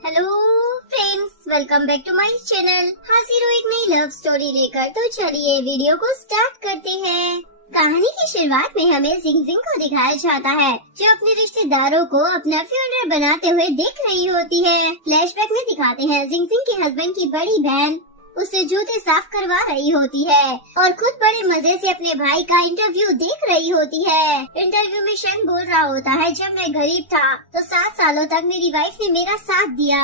Hello friends, welcome back to my channel. हाजिर हूँ एक नई लव स्टोरी लेकर। तो चलिए वीडियो को स्टार्ट करते हैं। कहानी की शुरुआत में हमें जिंगजिंग को दिखाया जाता है, जो अपने रिश्तेदारों को अपना फ्यूनरल बनाते हुए देख रही होती है। फ्लैशबैक में दिखाते हैं जिंगजिंग के हस्बैंड की बड़ी बहन उससे जूते साफ करवा रही होती है और खुद बड़े मजे से अपने भाई का इंटरव्यू देख रही होती है। इंटरव्यू में शन बोल रहा होता है, जब मैं गरीब था तो 7 सालों तक मेरी वाइफ ने मेरा साथ दिया।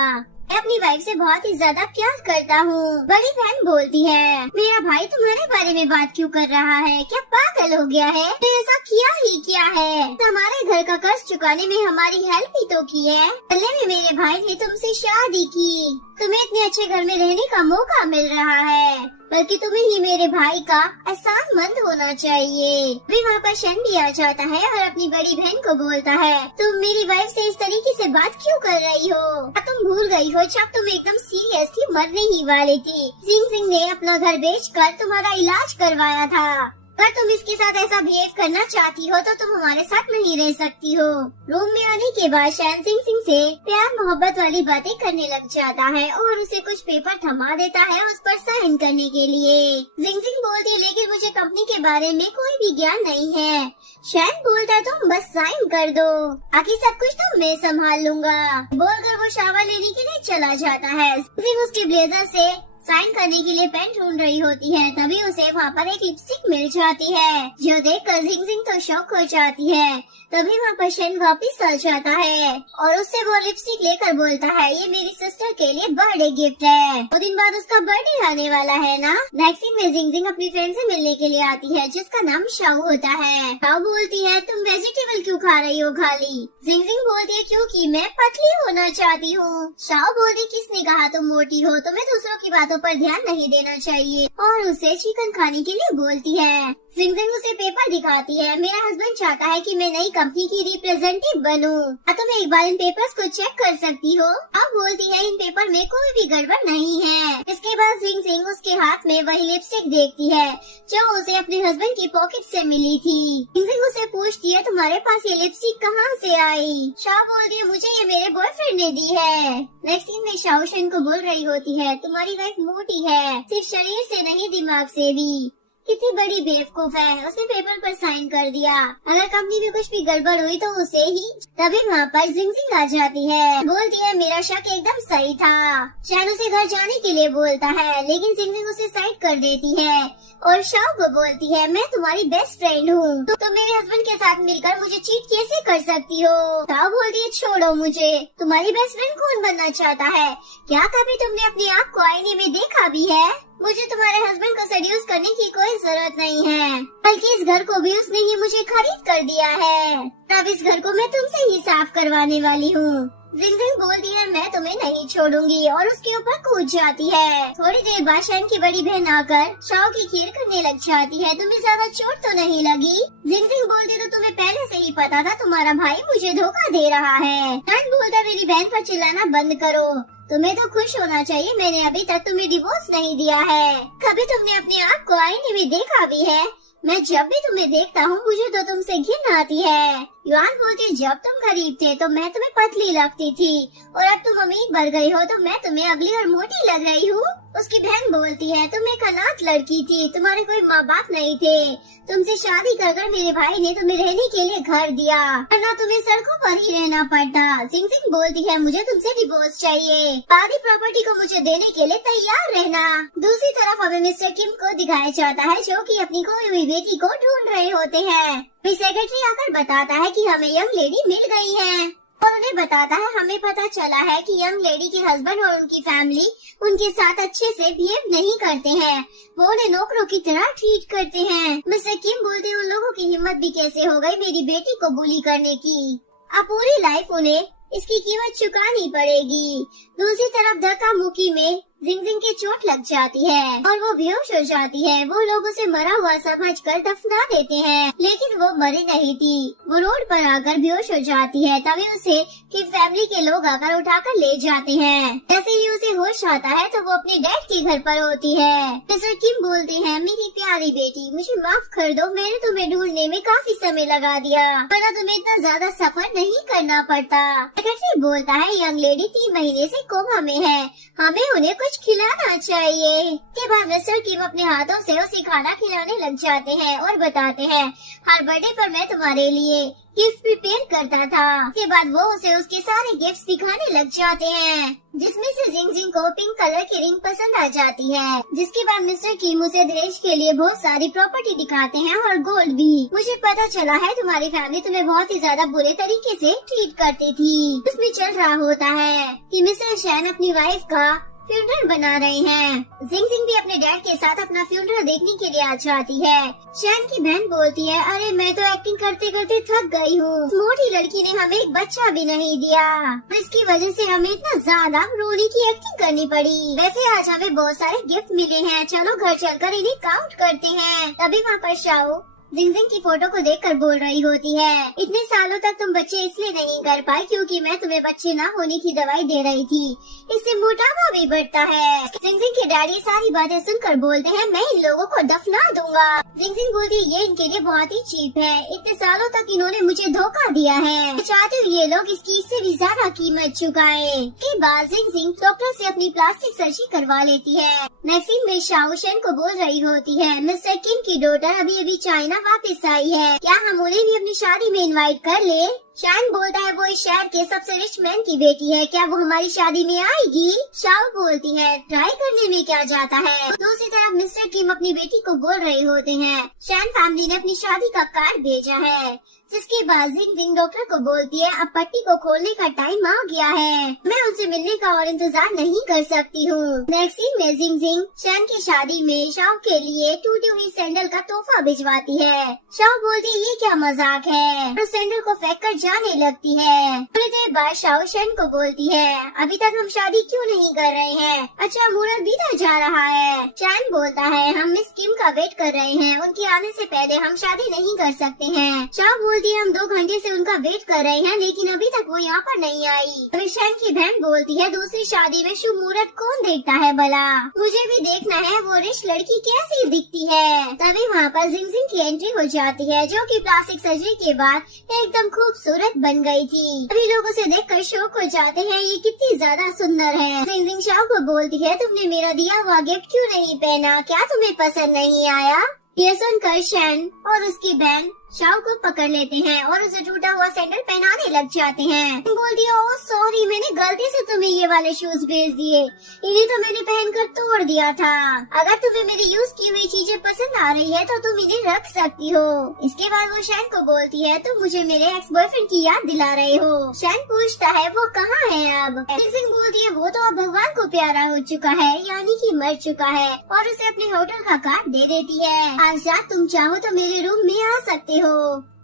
मैं अपनी वाइफ से बहुत ही ज्यादा प्यार करता हूँ। बड़ी बहन बोलती है, मेरा भाई तुम्हारे बारे में बात क्यों कर रहा है? क्या पागल हो गया है? तो ऐसा किया ही क्या है? हमारे घर का कर्ज चुकाने में हमारी हेल्प ही तो की है। पहले में मेरे भाई ने तुमसे शादी की, तुम्हें इतने अच्छे घर में रहने का मौका मिल रहा है, बल्कि तुम्हें ही मेरे भाई का एहसानमंद होना चाहिए। भी वहाँ पर शन भी आ जाता है और अपनी बड़ी बहन को बोलता है, तुम मेरी वाइफ से इस तरीके से बात क्यों कर रही हो? तुम भूल गई हो जब तुम एकदम सीरियस थी, मरने ही वाली थी। जिंगजिंग ने अपना घर बेचकर तुम्हारा इलाज करवाया था। अगर तुम इसके साथ ऐसा बिहेव करना चाहती हो तो तुम हमारे साथ नहीं रह सकती हो। रूम में आने के बाद शन जिंगजिंग से प्यार मोहब्बत वाली बातें करने लग जाता है और उसे कुछ पेपर थमा देता है उस पर साइन करने के लिए। जिंगजिंग बोलती है, लेकिन मुझे कंपनी के बारे में कोई भी ज्ञान नहीं है। शन बोलता है, तुम बस साइन कर दो, बाकी सब कुछ तो मैं संभाल लूंगा। बोलकर वो शावर लेने के लिए चला जाता है। जिंगजिंग उसके ब्लेजर से साइन करने के लिए पेन ढूंढ रही होती है, तभी उसे वहाँ पर एक लिपस्टिक मिल जाती है, जो देखकर जिंगजिंग तो शॉक हो जाती है। तभी वहाँ पर शन वापिस आ जाता है और उससे वो लिपस्टिक लेकर बोलता है, ये मेरी सिस्टर के लिए बर्थडे गिफ्ट है। 2 दिन बाद उसका बर्थडे आने वाला है ना। नेक्स्ट सीन में जिंगजिंग अपनी फ्रेंड से मिलने के लिए आती है, जिसका नाम शाओ होता है। शाओ बोलती है, तुम वेजिटेबल क्यों खा रही हो खाली? जिंगजिंग बोलती है, क्योंकि मैं पतली होना चाहती हूँ। शाओ बोलती, किसने कहा तुम मोटी हो? तुम्हें दूसरों की बातों पर ध्यान नहीं देना चाहिए, और उसे चिकन खाने के लिए बोलती है। जिंगजिंग उसे पेपर दिखाती है, मेरा हस्बैंड चाहता है कि मैं नई कंपनी की रिप्रेजेंटेटिव बनूं। तुम एक बार इन पेपर्स को चेक कर सकती हो? अब बोलती है, इन पेपर में कोई भी गड़बड़ नहीं है। इसके बाद जिंगजिंग उसके हाथ में वही लिपस्टिक देखती है, जो उसे अपने हस्बैंड की पॉकेट से मिली थी। जिंगजिंग उसे पूछती है, तुम्हारे पास ये लिपस्टिक कहाँ से आई? शाओ बोलती है, मुझे ये मेरे बॉयफ्रेंड ने दी है। नेक्स्ट सीन में शाओ शन को बोल रही होती है, तुम्हारी वाइफ मोटी है, सिर्फ शरीर से नहीं दिमाग से भी। कितनी बड़ी बेवकूफ है, उसने पेपर पर साइन कर दिया। अगर कंपनी में कुछ भी गड़बड़ हुई तो उसे ही। तभी वहाँ पर जिंगजिंग आ जाती है, बोलती है, मेरा शक एकदम सही था। शन उसे घर जाने के लिए बोलता है, लेकिन जिंगजिंग उसे साइड कर देती है और शाओ को बोलती है, मैं तुम्हारी बेस्ट फ्रेंड हूँ, तो मेरे हस्बैंड के साथ मिलकर मुझे चीट कैसे कर सकती हो? शाओ बोलती है, छोड़ो मुझे, तुम्हारी बेस्ट फ्रेंड कौन बनना चाहता है? क्या कभी तुमने अपने आप को आईने में देखा भी है? मुझे तुम्हारे हस्बैंड को सेड्यूस करने की कोई जरूरत नहीं है, बल्कि इस घर को भी उसने ही मुझे खरीद कर दिया है। अब इस घर को मैं तुमसे ही साफ करवाने वाली हूँ। जिंगजिंग बोलती है, मैं तुम्हें नहीं छोड़ूंगी, और उसके ऊपर कूद जाती है। थोड़ी देर बाद शन की बड़ी बहन आकर शाओ की खीर करने लग जाती है। तुम्हें ज्यादा चोट तो नहीं लगी? जिंगजिंग बोलती, तो तुम्हें पहले से ही पता था तुम्हारा भाई मुझे धोखा दे रहा है। शन बोलता, मेरी बहन पर चिल्लाना बंद करो, तुम्हें तो खुश होना चाहिए, मैंने अभी तक तुम्हें डिवोर्स नहीं दिया है। कभी तुमने अपने आप को आईने में देखा भी है? मैं जब भी तुम्हें देखता हूँ मुझे तो तुमसे घिन आती है। युआन बोलती, जब तुम गरीब थे तो मैं तुम्हें पतली लगती थी, और अब तुम अमीर बढ़ गई हो तो मैं तुम्हें अगली और मोटी लग रही हूँ। उसकी बहन बोलती है, तुम एक अनाथ लड़की थी, तुम्हारे कोई माँ बाप नहीं थे, तुमसे शादी कर मेरे भाई ने तुम्हें रहने के लिए घर दिया, वरना तुम्हें सड़कों पर ही रहना पड़ता। जिंगजिंग बोलती है, मुझे तुमसे डिवोर्स चाहिए, आधी प्रॉपर्टी को मुझे देने के लिए तैयार रहना। दूसरी तरफ हमें मिस्टर किम को दिखाया जाता है, जो कि अपनी खोई हुई बेटी को ढूंढ रहे होते हैं। फिर सेक्रेटरी आकर बताता है कि हमें यंग लेडी मिल गई है, और उन्हें बताता है, हमें पता चला है कि यंग लेडी के हस्बैंड और उनकी फैमिली उनके साथ अच्छे से बिहेव नहीं करते हैं, वो उन्हें नौकरों की तरह ट्रीट करते हैं। मिस्टर किम बोलते हैं, उन लोगों की हिम्मत भी कैसे हो गई मेरी बेटी को बुली करने की? अब पूरी लाइफ उन्हें इसकी कीमत चुकानी पड़ेगी। दूसरी तरफ धक्का मुक्की में जिंगजिंग की चोट लग जाती है और वो बेहोश हो जाती है। वो लोग उसे मरा हुआ समझकर दफना देते हैं, लेकिन वो मरी नहीं थी। वो रोड पर आकर बेहोश हो जाती है। तभी उसे कि फैमिली के लोग आकर उठाकर ले जाते हैं। जैसे ही उसे होश आता है तो वो अपने डैड के घर पर होती है। मिस्टर किम बोलते हैं, मेरी प्यारी बेटी, मुझे माफ कर दो, मैंने तुम्हें ढूंढने में काफी समय लगा दिया, वरना तुम्हें इतना ज्यादा सफर नहीं करना पड़ता। सेक्रेटरी बोलता है, यंग लेडी 3 महीने से कोमा में है, हमें उन्हें कुछ खिलाना चाहिए। के बाद मिस्टर किम अपने हाथों से उसे खाना खिलाने लग जाते हैं और बताते हैं, हर बर्थडे पर मैं तुम्हारे लिए गिफ्ट प्रिपेयर करता था। उसके बाद वो उसे उसके सारे गिफ्ट्स दिखाने लग जाते हैं, जिसमें से जिंग को पिंक कलर की रिंग पसंद आ जाती है। जिसके बाद मिस्टर किम उसे दहेज के लिए बहुत सारी प्रॉपर्टी दिखाते हैं और गोल्ड भी। मुझे पता चला है तुम्हारी फैमिली तुम्हें बहुत ही ज्यादा बुरे तरीके से ट्रीट करती थी। उसमें चल रहा होता है कि मिस्टर शैन अपनी वाइफ का फ्यूनरल बना रहे हैं। जिंग भी अपने डैड के साथ अपना फ्यूनरल देखने के लिए आ जाती है। शैन की बहन बोलती है, अरे मैं तो एक्टिंग करते करते थक गई हूँ, मोटी लड़की ने हमें एक बच्चा भी नहीं दिया और इसकी वजह से हमें इतना ज्यादा रोने की एक्टिंग करनी पड़ी। वैसे आज हमें बहुत सारे गिफ्ट मिले हैं, चलो घर चलकर इन्हें काउंट करते हैं। तभी वहाँ पर शाओ जिंग की फोटो को देखकर बोल रही होती है, इतने सालों तक तुम बच्चे इसलिए नहीं कर पाए क्योंकि मैं तुम्हें बच्चे ना होने की दवाई दे रही थी, इससे मोटापा भी बढ़ता है। जिंग के डैडी सारी बातें सुनकर बोलते हैं, मैं इन लोगों को दफना दूंगा। जिंग बोलती है, ये इनके लिए बहुत ही चीप है, इतने सालों तक इन्होंने मुझे धोखा दिया है, मैं चाहती हूँ ये लोग इसकी इससे भी ज्यादा कीमत चुकाए। इसके बाद जिंग डॉक्टर से अपनी प्लास्टिक सर्जरी करवा लेती है। नेक्स्ट सीन में शाओ शेन को बोल रही होती है, मिस्टर किम की डॉटर अभी चाइना वापस आई है, क्या हम उन्हें भी अपनी शादी में इनवाइट कर ले? शैन बोलता है, वो इस शहर के सबसे रिच मैन की बेटी है, क्या वो हमारी शादी में आएगी? शाओ बोलती है, ट्राई करने में क्या जाता है। दूसरी तरफ मिस्टर किम अपनी बेटी को बोल रहे होते हैं, शैन फैमिली ने अपनी शादी का कार्ड भेजा है। जिसके बाद जिंग डॉक्टर को बोलती है, अब पट्टी को खोलने का टाइम आ गया है, मैं उनसे मिलने का और इंतजार नहीं कर सकती हूँ। नेक्स्ट सीन में जिंग शैन की शादी में शाओ के लिए टूटी हुई सैंडल का तोहफा भिजवाती है। शाओ बोलती है, ये क्या मजाक है, और सैंडल को फेंक कर जाने लगती है। थोड़ी देर बाद शाओ शैन को बोलती है, अभी तक हम शादी क्यों नहीं कर रहे हैं? अच्छा, मुहूर्त बीता जा रहा है। शैन बोलता है, हम मिस किम का वेट कर रहे हैं, उनके आने से पहले हम शादी नहीं कर सकते हैं। शाओ हम 2 घंटे से उनका वेट कर रहे हैं, लेकिन अभी तक वो यहाँ पर नहीं आई। अभी शैन की बहन बोलती है, दूसरी शादी में शुभ मुहूर्त कौन देखता है भला? मुझे भी देखना है वो रिच लड़की कैसी दिखती है। तभी वहाँ पर जिंग की एंट्री हो जाती है, जो कि प्लास्टिक सर्जरी के बाद एकदम खूबसूरत बन गई थी। सभी लोग उसे देखकर शौक हो जाते हैं, ये कितनी ज्यादा सुंदर है। जिंग शाओ को बोलती है, तुमने मेरा दिया हुआ गिफ्ट क्यों नहीं पहना, क्या तुम्हें पसंद नहीं आया? ये सुनकर शैन और उसकी बहन शाओ को पकड़ लेते हैं और उसे टूटा हुआ सैंडल पहनाने लग जाते हैं। बोलती है, ओह सॉरी, मैंने गलती से तुम्हें ये वाले शूज भेज दिए, इन्हें तो मैंने पहनकर तोड़ दिया था। अगर तुम्हें मेरी यूज की हुई चीजें पसंद आ रही है तो तुम इन्हें रख सकती हो। इसके बाद वो शैन को बोलती है, तुम मुझे मेरे एक्स बॉयफ्रेंड की याद दिला रहे हो। शैन पूछता है, वो कहाँ है अब? जिंग बोलती है, वो तो अब भगवान को प्यारा हो चुका है, यानी कि मर चुका है, और उसे अपने होटल का कार्ड दे देती है। आज रात तुम चाहो तो मेरे रूम में आ सकते हो।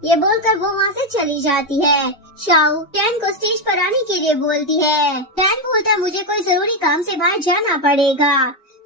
ये बोलकर वो वहाँ से चली जाती है। शाओ शैन को स्टेज पर आने के लिए बोलती है। शैन बोलता है, मुझे कोई जरूरी काम से बाहर जाना पड़ेगा।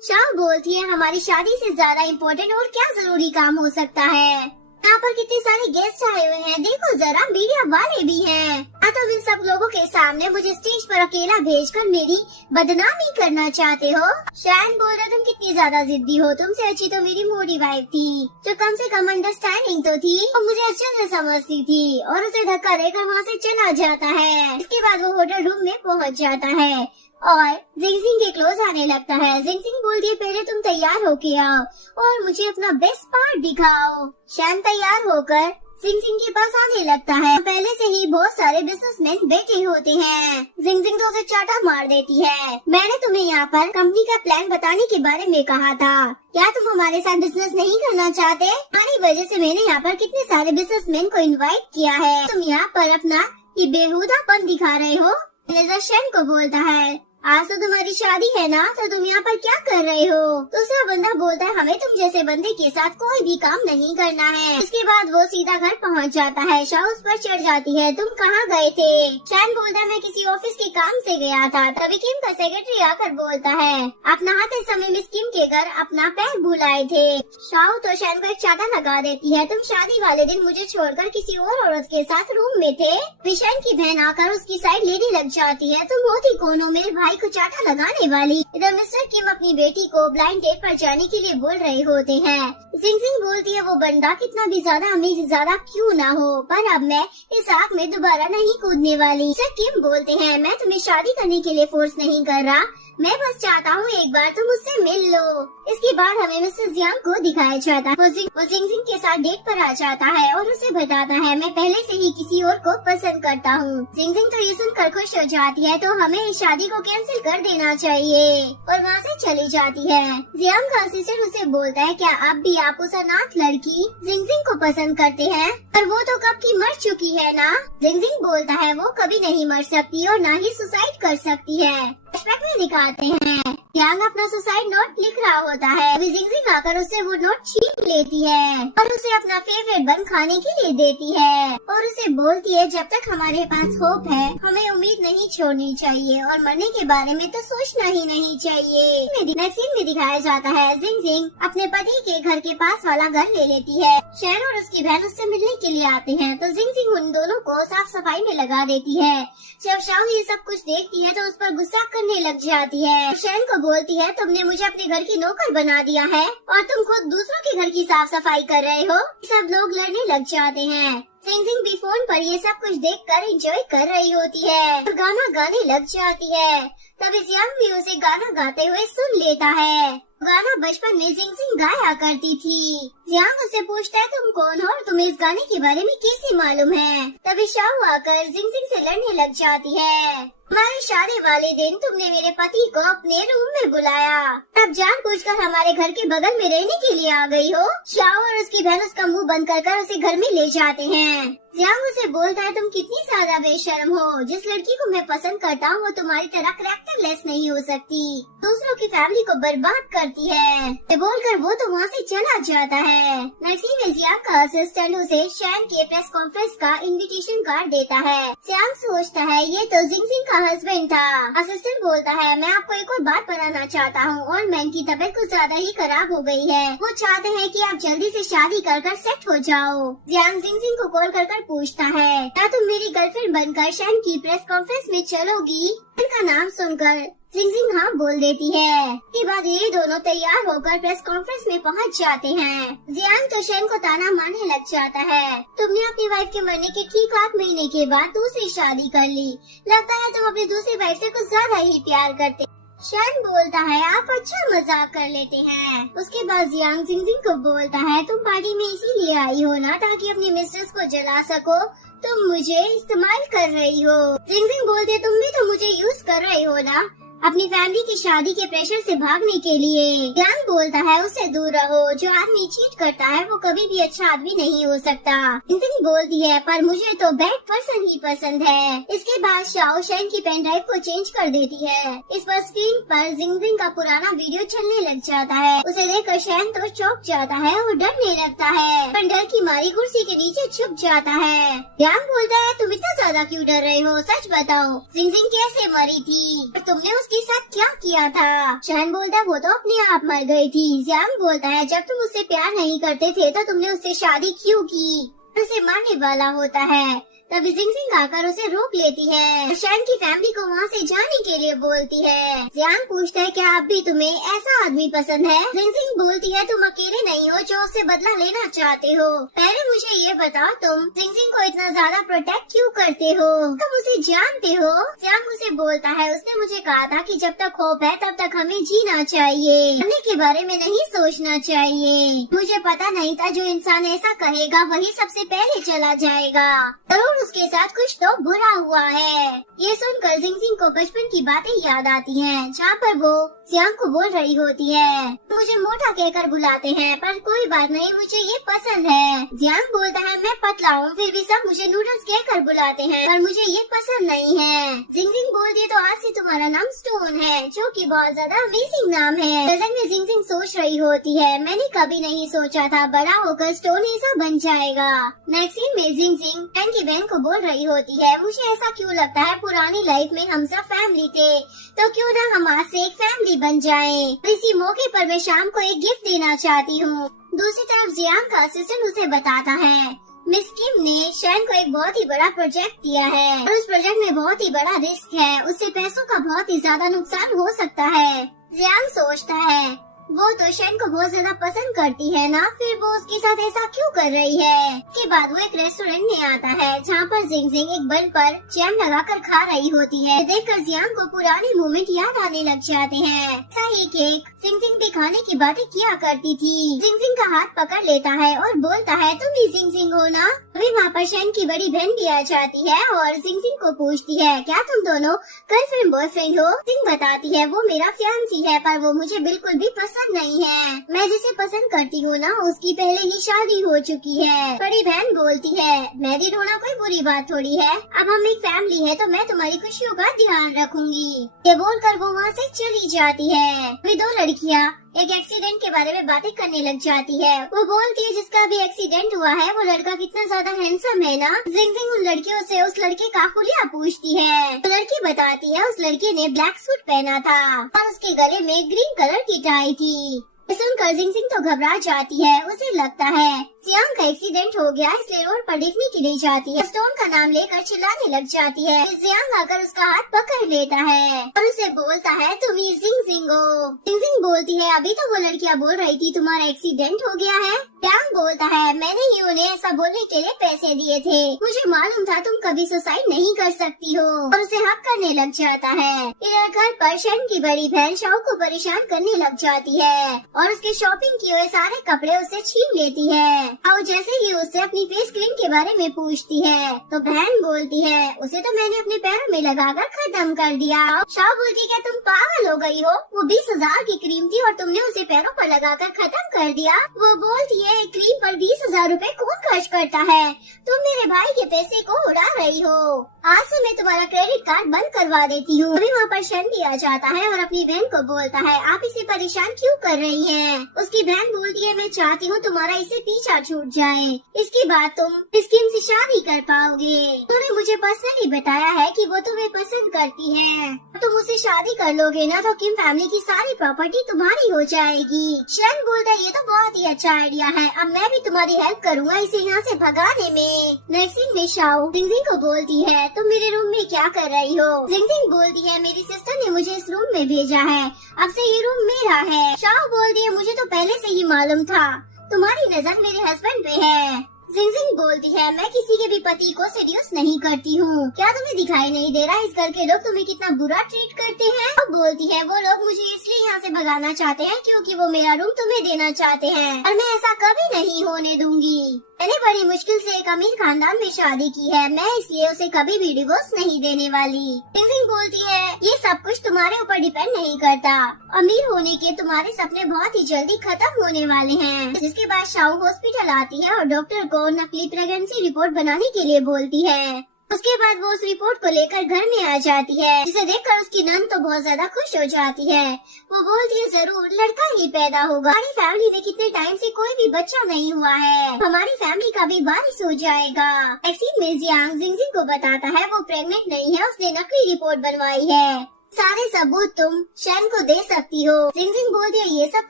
शाओ बोलती है, हमारी शादी से ज्यादा इम्पोर्टेंट और क्या जरूरी काम हो सकता है? यहाँ पर कितने सारे गेस्ट आए हुए हैं, देखो जरा, मीडिया वाले भी हैं। तुम इन सब लोगों के सामने मुझे स्टेज पर अकेला भेजकर मेरी बदनामी करना चाहते हो? शैन बोल रहा, तुम कितनी ज्यादा जिद्दी हो, तुमसे अच्छी तो मेरी मोटी वाइफ थी, जो कम से कम अंडरस्टैंडिंग तो थी और मुझे अच्छे से समझती थी। और उसे धक्का देकर वहाँ से चला जाता है। इसके बाद वो होटल रूम में पहुँच जाता है और जिंग के क्लोज आने लगता है। जिंग बोलती है, पहले तुम तैयार होके आओ और मुझे अपना बेस्ट पार्ट दिखाओ। शैन तैयार होकर जिंग के पास आने लगता है। पहले से ही बहुत सारे बिजनेसमैन बैठे होते हैं। जिंग तो उसे चाटा मार देती है। मैंने तुम्हें यहाँ पर कंपनी का प्लान बताने के बारे में कहा था, क्या तुम हमारे साथ बिजनेस नहीं करना चाहते? तुम्हारी वजह से मैंने यहाँ पर कितने सारे बिजनेसमैन को इनवाइट किया है, तुम यहाँ पर अपना ये बेहुदापन दिखा रहे हो। मैनेजर शैन को बोलता है, आज तो तुम्हारी शादी है ना, तो तुम यहाँ पर क्या कर रहे हो? दूसरा बंदा बोलता है हमें तुम जैसे बंदे के साथ कोई भी काम नहीं करना है। उसके बाद वो सीधा घर पहुँच जाता है। शाह उस पर चढ़ जाती है, तुम कहाँ गए थे? शैन बोलता है मैं किसी ऑफिस के काम से गया था। तभी किम का सेक्रेटरी आकर बोलता है आप नहाते समय मिस किम के घर अपना पैर भुलाए थे। शाह तो शैन को एक चाटा लगा देती है, तुम शादी वाले दिन मुझे छोड़कर किसी और औरत के साथ रूम में थे। विशान की बहन आकर उसकी साइड लेने लग जाती है, तुम होती कौन हो मेरे भाई को चाटा लगाने वाली? इधर मिस्टर किम अपनी बेटी को ब्लाइंड डेट पर जाने के लिए बोल रहे होते हैं। जिंगजिंग बोलती है वो बंदा कितना भी ज्यादा अमीर ज्यादा क्यों ना हो, पर अब मैं इस आग में दोबारा नहीं कूदने वाली। मिस्टर किम बोलते हैं मैं तुम्हें शादी करने के लिए फोर्स नहीं कर रहा, मैं बस चाहता हूँ एक बार तुम मुझसे मिल लो। इसके बाद हमें मिस्टर जियांग को दिखाया जाता है। वो जिंगजिंग के साथ डेट पर आ जाता है और उसे बताता है मैं पहले से ही किसी और को पसंद करता हूँ। जिंगजिंग तो ये सुनकर खुश हो जाती है, तो हमें इस शादी को कैंसिल कर देना चाहिए और वहाँ से चली जाती है। जियांग का असिस्टेंट उसे बोलता है क्या अब भी आप उस अनाथ लड़की जिंगजिंग को पसंद करते हैं? पर वो तो कब की मर चुकी है ना। जिंगजिंग बोलता है वो कभी नहीं मर सकती और न ही सुसाइड कर सकती है। फ्लैशबैक में दिखाते हैं यांग अपना सुसाइड नोट लिख रहा होता है। जिंगजिंग आकर उससे वो नोट छीन लेती है और उसे अपना फेवरेट बन खाने के लिए देती है और उसे बोलती है जब तक हमारे पास होप है हमें उम्मीद नहीं छोड़नी चाहिए और मरने के बारे में तो सोचना ही नहीं चाहिए। नेक्स्ट सीन में दिखाया जाता है जिंगजिंग अपने पति के घर के पास वाला घर ले लेती है। शैन और उसकी बहन उससे मिलने के लिए आते हैं, तो जिंगजिंग उन दोनों को साफ सफाई में लगा देती है। जब शाह ये सब कुछ देखती है तो उस पर गुस्सा करने लग जाती है। शैन को बोलती है तुमने मुझे अपने घर की नौकर बना दिया है और तुम खुद दूसरों के घर की साफ सफाई कर रहे हो। सब लोग लड़ने लग जाते हैं। जिंगजिंग भी फोन पर ये सब कुछ देखकर एंजॉय कर रही होती है और गाना गाने लग जाती है। तभी जियांग भी उसे गाना गाते हुए सुन लेता है। गाना बचपन में जिंगजिंग गाया करती थी। जियांग उसे पूछता है तुम कौन हो और तुम्हें इस गाने के बारे में कैसे मालूम है? तभी शाह आकर जिंगजिंग से लड़ने लग जाती है। हमारी शादी वाले दिन तुमने मेरे पति को अपने रूम में बुलाया, तब जानबूझकर हमारे घर के बगल में रहने के लिए आ गई हो। शाह और उसकी बहन उसका मुंह बंद कर उसे घर में ले जाते हैं। जियांग उसे बोलता है तुम कितनी ज्यादा बेशर्म हो, जिस लड़की को मैं पसंद करता हूँ वो तुम्हारी तरह कैरेक्टरलेस नहीं हो सकती, दूसरों की फैमिली को बर्बाद करती है। ये बोलकर वो तो वहाँ से चला जाता है। नेक्स्ट में जियांग का असिस्टेंट उसे शैन के प्रेस कॉन्फ्रेंस का इन्विटेशन कार्ड देता है। जियांग सोचता है ये तो जिंगजिंग का हस्बैंड था। असिस्टेंट बोलता है मैं आपको एक और बात बताना चाहता हूँ, और मैन की तबीयत कुछ ज्यादा ही खराब हो गई है। वो चाहते हैं कि आप जल्दी से शादी कर सेट हो जाओ। जियांग जिंगजिंग को कॉल कर पूछता है क्या तुम मेरी गर्लफ्रेंड बनकर शैन की प्रेस कॉन्फ्रेंस में चलोगी? उनका नाम सुनकर जिंगजिंग हाँ बोल देती है। के बाद ये दोनों तैयार होकर प्रेस कॉन्फ्रेंस में पहुंच जाते हैं। जियांग तो शैन को ताना मारने लग जाता है, तुमने अपनी वाइफ के मरने के ठीक 8 महीने के बाद दूसरी शादी कर ली, लगता है तुम अपनी दूसरी वाइफ से कुछ ज्यादा ही प्यार करते। शैन बोलता है आप अच्छा मजाक कर लेते हैं। उसके बाद जियांग जिंगजिंग को बोलता है तुम पार्टी में इसीलिए आई हो ना ताकि अपनी मिस्ट्रेस को जला सको, तुम मुझे इस्तेमाल कर रही हो। जिंगजिंग बोलते तुम भी तो मुझे यूज कर रही हो ना अपनी फैमिली की शादी के प्रेशर से भागने के लिए। जियांग बोलता है उससे दूर रहो, जो आदमी चीट करता है वो कभी भी अच्छा आदमी नहीं हो सकता। जिंगजिंग बोलती है पर मुझे तो बैड पर्सन ही पसंद है। इसके बाद शाओ शैन की पेन ड्राइव को चेंज कर देती है। इस पर स्क्रीन पर जिंगजिंग का पुराना वीडियो चलने लग जाता है। उसे देखकर शैन तो चौंक जाता है और डरने लगता है, पर डर की मारी कुर्सी के नीचे छुप जाता है। जियांग बोलता है तुम इतना ज्यादा क्यों डर रहे हो, सच बताओ जिंगजिंग कैसे मरी थी और तुमने उसके साथ क्या किया था? शैन बोलता है वो तो अपने आप मर गई थी। जियांग बोलता है जब तुम उससे प्यार नहीं करते थे तो तुमने उससे शादी क्यों की? उसे मारने वाला होता है। तभी जिंगजिंग आकर उसे रोक लेती है। शैन की फैमिली को वहाँ से जाने के लिए बोलती है। जियांग पूछता है क्या अब भी तुम्हें ऐसा आदमी पसंद है? जिंगजिंग बोलती है तुम अकेले नहीं हो जो उससे बदला लेना चाहते हो, पहले मुझे ये बताओ तुम जिंगजिंग को इतना ज्यादा प्रोटेक्ट क्यों करते हो, तुम उसे जानते हो? जियांग उसे बोलता है उसने मुझे कहा था कि जब तक होप है तब तक हमें जीना चाहिए, मरने के बारे में नहीं सोचना चाहिए। मुझे पता नहीं था जो इंसान ऐसा कहेगा वही सबसे पहले चला जाएगा, जरूर उसके साथ कुछ तो बुरा हुआ है। ये सुनकर जिंगजिंग को बचपन की बातें याद आती हैं, जहाँ पर वो जियांग को बोल रही होती है मुझे मोटा कहकर बुलाते हैं पर कोई बात नहीं मुझे ये पसंद है। जियांग बोलता है मैं पतला हूँ फिर भी सब मुझे नूडल्स कहकर बुलाते हैं पर मुझे ये पसंद नहीं है। जिंगजिंग बोलती है तो आज से तुम्हारा नाम स्टोन है, जो कि बहुत ज्यादा अमेजिंग नाम है। प्रेजेंट में जिंगजिंग सोच रही होती है, मैंने कभी नहीं सोचा था बड़ा होकर स्टोन ऐसा बन जाएगा। नेक्स्ट सीन में जिंगजिंग शैन की बहन को बोल रही होती है, मुझे ऐसा क्यों लगता है पुरानी लाइफ में हम सब फैमिली थे, तो क्यों ना हम आज से एक फैमिली बन जाएं। इसी मौके पर मैं शाम को एक गिफ्ट देना चाहती हूँ। दूसरी तरफ जियांग का असिस्टेंट उसे बताता है, मिस किम ने शैन को एक बहुत ही बड़ा प्रोजेक्ट दिया है और उस प्रोजेक्ट में बहुत ही बड़ा रिस्क है, उससे पैसों का बहुत ही ज्यादा नुकसान हो सकता है। जियांग सोचता है, वो तो शैन को बहुत ज्यादा पसंद करती है ना, फिर वो उसके साथ ऐसा क्यों कर रही है। इसके बाद वो एक रेस्टोरेंट में आता है जहाँ पर जिंगजिंग एक बन पर जैम लगाकर खा रही होती है। देखकर जियांग को पुराने मोमेंट याद आने लग जाते हैं। ऐसा ही केक जिंगजिंग भी खाने की बातें किया करती थी। जिंगजिंग का हाथ पकड़ लेता है और बोलता है, तुम भी जिंगजिंग हो ना। अभी वहाँ पर शैन की बड़ी बहन भी आ जाती है और जिंगजिंग को पूछती है, क्या तुम दोनों गर्लफ्रेंड बॉयफ्रेंड हो। जिंग बताती है, वो मेरा फियांसी है पर वो मुझे बिल्कुल भी पसंद नहीं है, मैं जिसे पसंद करती हूँ ना उसकी पहले ही शादी हो चुकी है। बड़ी बहन बोलती है, मैरिड होना कोई बुरी बात थोड़ी है, अब हम एक फैमिली है तो मैं तुम्हारी खुशियों का ध्यान रखूंगी। ये बोलकर वो वहाँ से चली जाती है। वे दो लड़कियाँ एक एक्सीडेंट के बारे में बातें करने लग जाती है। वो बोलती है, जिसका भी एक्सीडेंट हुआ है वो लड़का कितना ज्यादा हैंडसम है ना। जिंगजिंग उन लड़कियों से उस लड़के का हुलिया पूछती है। तो लड़की बताती है, उस लड़के ने ब्लैक सूट पहना था और उसके गले में ग्रीन कलर की टाई थी। सुनकर जिंगजिंग तो घबरा जाती है, उसे लगता है जियांग का एक्सीडेंट हो गया, इसलिए रोड पर देखने के लिए जाती है। स्टोन का नाम लेकर चिल्लाने लग जाती है। जियांग आकर उसका हाथ पकड़ लेता है और उसे बोलता है, तुम ही जिंगजिंग हो। जिंगजिंग बोलती है, अभी तो वो लड़कियां बोल रही थी तुम्हारा एक्सीडेंट हो गया है। जियांग बोलता है, मैंने ही उन्हें ऐसा बोलने के लिए पैसे दिए थे, मुझे मालूम था तुम कभी सुसाइड नहीं कर सकती हो, और उसे हक करने लग जाता है। इधर घर पर शैन की बड़ी बहन शाओ को परेशान करने लग जाती है और उसके शॉपिंग किए हुए सारे कपड़े उससे छीन लेती है। और जैसे ही उससे अपनी फेस क्रीम के बारे में पूछती है तो बहन बोलती है, उसे तो मैंने अपने पैरों में लगाकर खत्म कर दिया। शाओ बोलती, क्या तुम पागल हो गई हो, वो 20,000 की क्रीम थी और तुमने उसे पैरों पर लगाकर खत्म कर दिया। वो बोलती है, क्रीम पर 20,000 रूपए कौन खर्च करता है, तुम मेरे भाई के पैसे को उड़ा रही हो, आज से मैं तुम्हारा क्रेडिट कार्ड बंद करवा देती हूँ। अभी वहाँ पर शन भी आ जाता है और अपनी बहन को बोलता है, आप इसे परेशान क्यों कर रही हैं? उसकी बहन बोलती है, मैं चाहती हूँ तुम्हारा इसे पीछा छूट जाए, इसके बाद तुम किम से शादी कर पाओगे। उन्होंने मुझे पर्सनली बताया है कि वो तुम्हें पसंद करती है, तुम उसे शादी कर लोगे ना तो किम फैमिली की सारी प्रॉपर्टी तुम्हारी हो जाएगी। शन बोलता है, ये तो बहुत ही अच्छा आइडिया है, अब मैं भी तुम्हारी हेल्प करूँगा इसे यहाँ से भगाने में। नेक्स्ट सीन में शाओ जिंगजिंग को बोलती है, तुम मेरे रूम में क्या कर रही हो? जिंगजिंग बोलती है, मेरी सिस्टर ने मुझे इस रूम में भेजा है, अब से ये रूम मेरा है। शाओ बोलती है, मुझे तो पहले से ही मालूम था, तुम्हारी नजर मेरे हस्बैंड पे है। जिंगजिंग बोलती है, मैं किसी के भी पति को सीरियस नहीं करती हूँ, क्या तुम्हें दिखाई नहीं दे रहा इस घर के लोग तुम्हें कितना बुरा ट्रीट करते हैं? वो बोलती है, वो लोग मुझे इसलिए यहाँ से भगाना चाहते हैं क्योंकि वो मेरा रूम तुम्हें देना चाहते हैं और मैं ऐसा कभी नहीं होने दूंगी। मैंने बड़ी मुश्किल से एक अमीर खानदान में शादी की है, मैं इसलिए उसे कभी भी डिवोर्स नहीं देने वाली। जिंगजिंग बोलती है, ये सब कुछ तुम्हारे ऊपर डिपेंड नहीं करता, अमीर होने के तुम्हारे सपने बहुत ही जल्दी खत्म होने वाले हैं। जिसके बाद शाओ हॉस्पिटल आती है और डॉक्टर को नकली प्रेगनेंसी रिपोर्ट बनाने के लिए बोलती है। उसके बाद वो उस रिपोर्ट को लेकर घर में आ जाती है, जिसे देखकर उसकी नंद तो बहुत ज्यादा खुश हो जाती है। वो बोलती है, जरूर लड़का ही पैदा होगा, हमारी फैमिली में कितने टाइम से कोई भी बच्चा नहीं हुआ है, हमारी फैमिली का भी वारिस हो जाएगा। एक्सीन में जियांग जिंगजिंग को बताता है वो प्रेग्नेंट नहीं है, उसने नकली रिपोर्ट बनवाई है, सारे सबूत तुम शैन को दे सकती हो। जिंगजिंग बोलती है, ये सब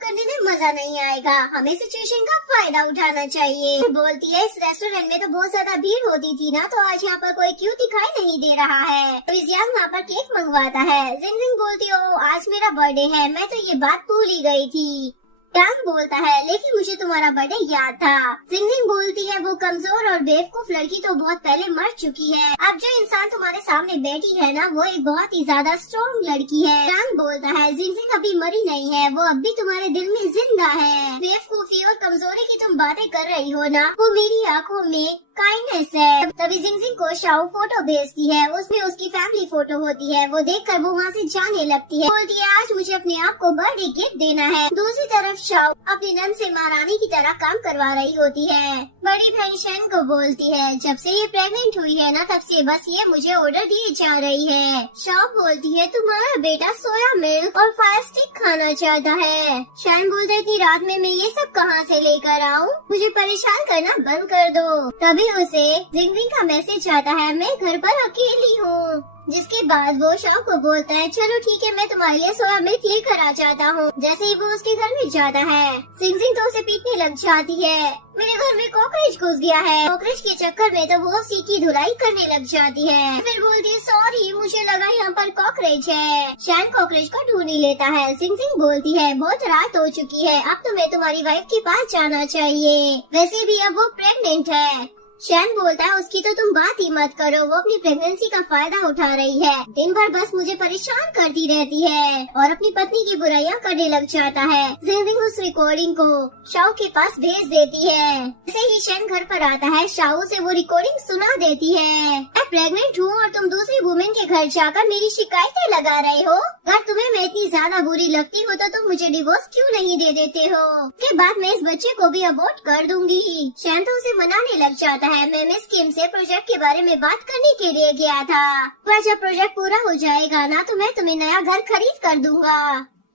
करने में मजा नहीं आएगा, हमें सिचुएशन का फायदा उठाना चाहिए। बोलती है, इस रेस्टोरेंट में तो बहुत ज्यादा भीड़ होती थी ना, तो आज यहाँ पर कोई क्यों दिखाई नहीं दे रहा है। तो जियांग वहाँ पर केक मंगवाता है। जिंगजिंग बोलती है, आज मेरा बर्थडे है, मैं तो ये बात भूल ही गई थी। जियांग बोलता है, लेकिन मुझे तुम्हारा बर्थडे याद था। जिंगजिंग बोलती है, वो कमजोर और बेवकूफ लड़की तो बहुत पहले मर चुकी है, अब जो इंसान तुम्हारे सामने बैठी है ना, वो एक बहुत ही ज्यादा स्ट्रॉन्ग लड़की है। जियांग बोलता है, जिंगजिंग अभी मरी नहीं है, वो अब भी तुम्हारे दिल में जिंदा है। बेवकूफी और कमजोरी की तुम बातें कर रही हो ना, वो मेरी आँखों में काइंडनेस है। तभी जिंगजिंग को शाओ फोटो भेजती है, उसमें उसकी फैमिली फोटो होती है। वो देखकर वो वहाँ से जाने लगती है, बोलती है आज मुझे अपने आप को बर्थडे गिफ्ट देना है। दूसरी तरफ शाओ अपनी नन से महारानी की तरह काम करवा रही होती है। बड़ी बहन शेन को बोलती है जब से ये प्रेग्नेंट हुई है ना, तब से बस ये मुझे ऑर्डर दिए जा रही है। शाओ बोलती है तुम्हारा बेटा सोया मिल्क और फायर स्टिक खाना चाहता है। शेन बोलता है कि रात में मैं ये सब कहाँ से लेकर आऊँ, मुझे परेशान करना बंद कर दो। तभी उसे जिंगजिंग का मैसेज आता है मैं घर पर अकेली हूँ। जिसके बाद वो शाओ को बोलता है चलो ठीक है, मैं तुम्हारे लिए सोया मिल्क लेकर आ जाता हूँ। जैसे ही वो उसके घर में जाता है, जिंगजिंग तो उसे पीटने लग जाती है। मेरे घर में कॉकरोच घुस गया है। कॉकरोच के चक्कर में तो वो उसी की धुलाई करने लग जाती है। फिर बोलती है सॉरी, मुझे लगा यहाँ पर कॉकरोच है। शैन कॉकरोच को ढूंढ ही लेता है। जिंगजिंग बोलती है बहुत रात हो चुकी है, अब तुम्हें तुम्हारी वाइफ के पास जाना चाहिए। वैसे भी अब वो प्रेग्नेंट है। शैन बोलता है उसकी तो तुम बात ही मत करो, वो अपनी प्रेगनेंसी का फायदा उठा रही है। दिन भर बस मुझे परेशान करती रहती है और अपनी पत्नी की बुराइयां करने लग जाता है। जिंगजिंग उस रिकॉर्डिंग को शाओ के पास भेज देती है। जैसे ही शैन घर पर आता है, शाओ से वो रिकॉर्डिंग सुना देती है। मैं प्रेग्नेंट हूँ और तुम दूसरी वुमेन के घर जाकर मेरी शिकायतें लगा रहे हो। अगर तुम्हें मैं इतनी ज्यादा बुरी लगती हो तो तुम मुझे डिवोर्स क्यों नहीं दे देते हो? के बाद मैं इस बच्चे को भी अबॉर्ट कर दूंगी। शैन तो उसे मनाने लग जाता है। मैं मिस किम से प्रोजेक्ट के बारे में बात करने के लिए गया था, पर जब प्रोजेक्ट पूरा हो जाएगा ना तो मैं तुम्हें नया घर खरीद कर दूंगा।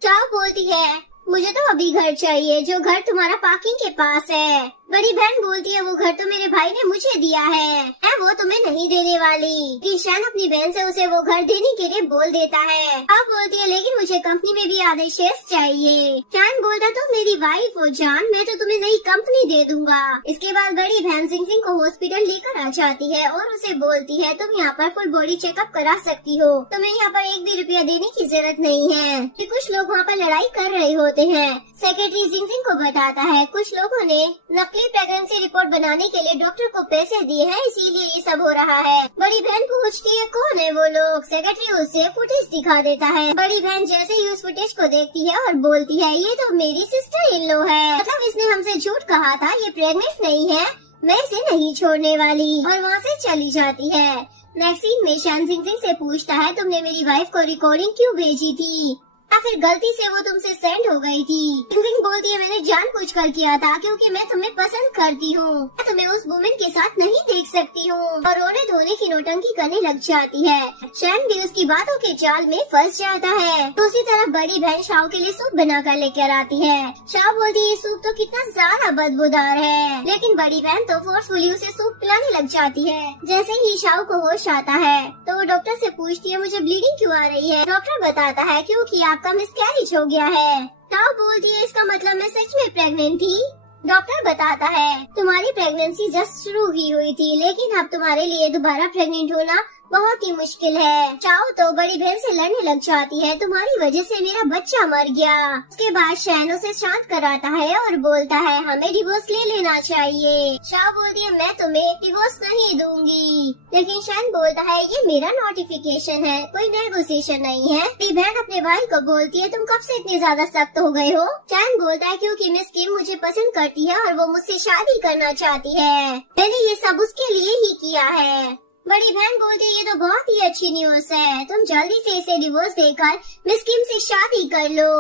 चाओ बोलती है मुझे तो अभी घर चाहिए जो घर तुम्हारा पार्किंग के पास है। बड़ी बहन बोलती है वो घर तो मेरे भाई ने मुझे दिया है, वो तुम्हें नहीं देने वाली। कि शैन अपनी बहन से उसे वो घर देने के लिए बोल देता है। अब बोलती है लेकिन मुझे कंपनी में भी आधे शेयर्स चाहिए। शैन बोलता तुम मेरी वाइफ हो जान, मैं तो तुम्हें नई कंपनी दे दूंगा। इसके बाद बड़ी बहन जिंगजिंग को हॉस्पिटल लेकर आ जाती है और उसे बोलती है तुम यहाँ पर फुल बॉडी चेकअप करा सकती हो, तुम्हें यहाँ पर एक भी रुपया देने की जरूरत नहीं है। कि कुछ लोग वहाँ पर लड़ाई कर रहे होते हैं। सेक्रेटरी जिंगजिंग को बताता है कुछ लोगों ने नकली प्रेगनेंसी रिपोर्ट बनाने के लिए डॉक्टर को पैसे दिए हैं, इसीलिए ये सब हो रहा है। बड़ी बहन पूछती है कौन है वो लोग? सेक्रेटरी उसे फुटेज दिखा देता है। बड़ी बहन जैसे ही उस फुटेज को देखती है और बोलती है ये तो मेरी सिस्टर इन लॉ है, मतलब इसने हमसे झूठ कहा था, ये प्रेग्नेंट नहीं है, मैं इसे नहीं छोड़ने वाली। और वहाँ से चली जाती है। नेक्स्ट सीन में शैन जिंगजिंग से पूछता है तुमने मेरी वाइफ को रिकॉर्डिंग क्यों भेजी थी, या फिर गलती से वो तुमसे सेंड हो गई थी? जिंगजिंग बोलती है मैंने जानबूझकर किया था क्योंकि मैं तुम्हें पसंद करती हूँ, मैं तुम्हें उस वुमेन के साथ नहीं देख सकती हूँ। और रोने धोने की नौटंकी करने लग जाती है। शैन भी उसकी बातों के जाल में फंस जाता है। दूसरी तरफ बड़ी बहन शाओ के लिए सूप बनाकर लेकर आती है। शाओ बोलती है ये सूप तो कितना ज्यादा बदबूदार है, लेकिन बड़ी बहन तो फोर्सफुली उसे सूप पिलाने लग जाती है। जैसे ही शाओ को होश आता है तो वो डॉक्टर से पूछती है मुझे ब्लीडिंग क्यों आ रही है? डॉक्टर बताता है क्योंकि आपका मिसकैरेज हो गया है। शाओ बोलती है इसका मतलब मैं सच में प्रेग्नेंट थी? डॉक्टर बताता है तुम्हारी प्रेगनेंसी जस्ट शुरू ही हुई थी, लेकिन अब तुम्हारे लिए दोबारा प्रेग्नेंट होना बहुत ही मुश्किल है। चाओ तो बड़ी बहन से लड़ने लग जाती है तुम्हारी वजह से मेरा बच्चा मर गया। उसके बाद शैन उसे शांत कराता है और बोलता है हमें डिवोर्स ले लेना चाहिए। चाओ बोलती है मैं तुम्हें डिवोर्स नहीं दूंगी, लेकिन शैन बोलता है ये मेरा नोटिफिकेशन है, कोई नेगोशिएशन नहीं है। बड़ी बहन अपने भाई को बोलती है तुम कब से इतने ज्यादा सख्त हो गए हो? शैन बोलता है क्योंकि मिस किम मुझे पसंद करती है और वो मुझसे शादी करना चाहती है, मैंने ये सब उसके लिए ही किया है। बड़ी बहन बोलती है ये तो बहुत ही अच्छी न्यूज़ है, तुम जल्दी से इसे डिवोर्स देकर मिस किम से शादी कर लो।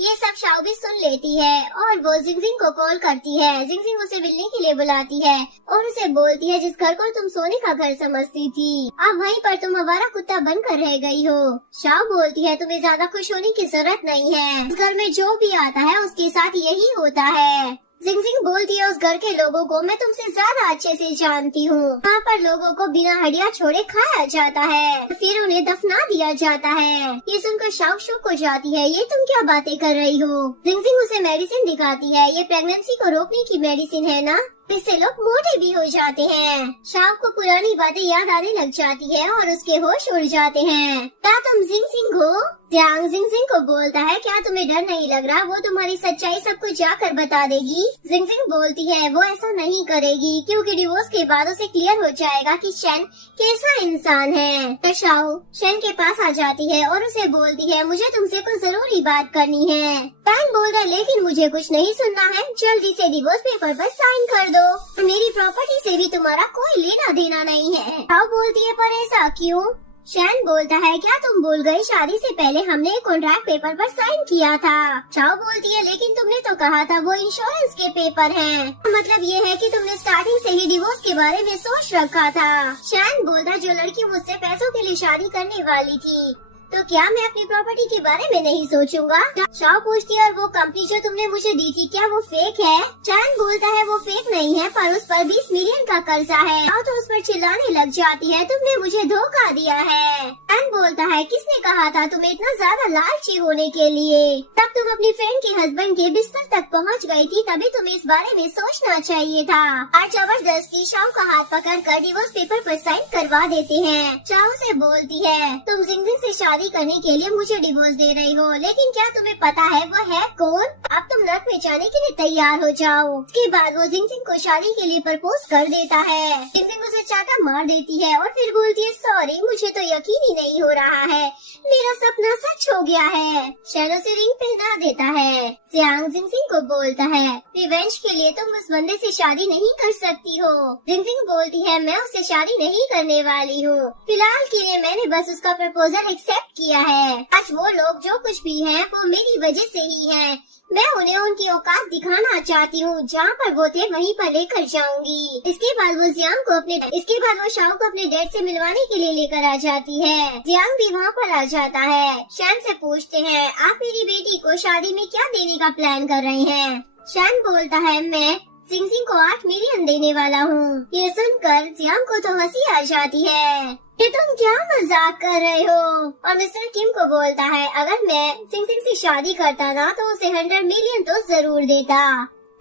ये सब शाओ भी सुन लेती है और वो जिंगजिंग को कॉल करती है। जिंगजिंग उसे मिलने के लिए बुलाती है और उसे बोलती है जिस घर को तुम सोने का घर समझती थी अब वहीं पर तुम हमारा कुत्ता बनकर रह गई हो। शाओ बोलती है तुम्हें ज्यादा खुश होने की जरूरत नहीं है, इस घर में जो भी आता है उसके साथ यही होता है। जिंगजिंग बोलती है उस घर के लोगों को मैं तुमसे ज्यादा अच्छे से जानती हूँ, वहाँ पर लोगों को बिना हड्डियाँ छोड़े खाया जाता है, फिर उन्हें दफना दिया जाता है। ये सुनकर शाओ शॉक हो जाती है, ये तुम क्या बातें कर रही हो? जिंगजिंग उसे मेडिसिन दिखाती है, ये प्रेगनेंसी को रोकने की मेडिसिन है ना, इससे लोग मोटे भी हो जाते हैं। शाओ को पुरानी बातें याद आने लग जाती है और उसके होश उड़ जाते हैं। क्या तुम जिंगजिंग हो? जियांग जिंगजिंग को बोलता है क्या तुम्हें डर नहीं लग रहा, वो तुम्हारी सच्चाई सबको जाकर बता देगी। जिंगजिंग बोलती है वो ऐसा नहीं करेगी क्योंकि डिवोर्स के बाद उसे क्लियर हो जाएगा कि शैन कैसा इंसान है। तो शाओ शैन के पास आ जाती है और उसे बोलती है मुझे तुमसे कुछ जरूरी बात करनी है। शैन बोलता है लेकिन मुझे कुछ नहीं सुनना है, जल्दी से डिवोर्स पेपर पर साइन कर दो। हो। मेरी प्रॉपर्टी से भी तुम्हारा कोई लेना देना नहीं है। चाओ बोलती है, पर ऐसा क्यों? शैन बोलता है, क्या तुम भूल गई, शादी से पहले हमने एक कॉन्ट्रैक्ट पेपर पर साइन किया था। चाओ बोलती है, लेकिन तुमने तो कहा था वो इंश्योरेंस के पेपर हैं। मतलब ये है कि तुमने स्टार्टिंग से ही डिवोर्स के बारे में सोच रखा था। शैन बोलता, जो लड़की मुझसे पैसों के लिए शादी करने वाली थी, तो क्या मैं अपनी प्रॉपर्टी के बारे में नहीं सोचूंगा? शाओ पूछती है, और वो कंपनी जो तुमने मुझे दी थी, क्या वो फेक है? शैन बोलता है, वो फेक नहीं है, पर उस पर 20 मिलियन का कर्जा है। शाओ तो उस पर चिल्लाने लग जाती है, तुमने मुझे धोखा दिया है। शैन बोलता है, किसने कहा था तुम्हें इतना ज्यादा लालची होने के लिए? तब तुम अपनी फ्रेंड के हस्बैंड के बिस्तर तक पहुंच गई थी, तभी तुम्हें इस बारे में सोचना चाहिए था। और जबरदस्ती शाओ का हाथ पकड़कर डिवोर्स पेपर पर साइन करवा देते हैं। शाओ से बोलती है, तुम जिंगजिंग से शादी करने के लिए मुझे डिवोर्स दे रही हो, लेकिन क्या तुम्हें पता है वो है कौन? अब तुम नर्क में जाने के लिए तैयार हो जाओ। उसके बाद वो जिंगजिंग को शादी के लिए प्रपोज कर देता है। जिंगजिंग उसे चाटा मार देती है और फिर बोलती है, सॉरी, मुझे तो यकीन ही नहीं हो रहा है, मेरा सपना सच हो गया है। शैन उसे रिंग पहना देता है। जियांग जिंगजिंग को बोलता है, रिवेंज के लिए तुम उस बंदे से शादी नहीं कर सकती हो। जिंगजिंग बोलती है, मैं उससे शादी नहीं करने वाली हूँ, फिलहाल के लिए मैंने बस उसका प्रपोजल एक्सेप्ट किया है। आज वो लोग जो कुछ भी हैं, वो मेरी वजह से ही हैं। मैं उन्हें उनकी औकात दिखाना चाहती हूँ, जहाँ पर वो थे वहीं पर लेकर जाऊंगी। इसके बाद वो शाओ को अपने डैड से मिलवाने के लिए लेकर आ जाती है। जियांग भी वहाँ पर आ जाता है। शैन से पूछते हैं, आप मेरी बेटी को शादी में क्या देने का प्लान कर रहे हैं? शैन बोलता है, मैं जिंगजिंग को 8 मिलियन देने वाला हूँ। ये सुनकर जियांग को तो हंसी आ जाती है, ये तुम क्या मजाक कर रहे हो? और मिस्टर किम को बोलता है, अगर मैं जिंगजिंग से शादी करता ना तो उसे 100 मिलियन तो जरूर देता,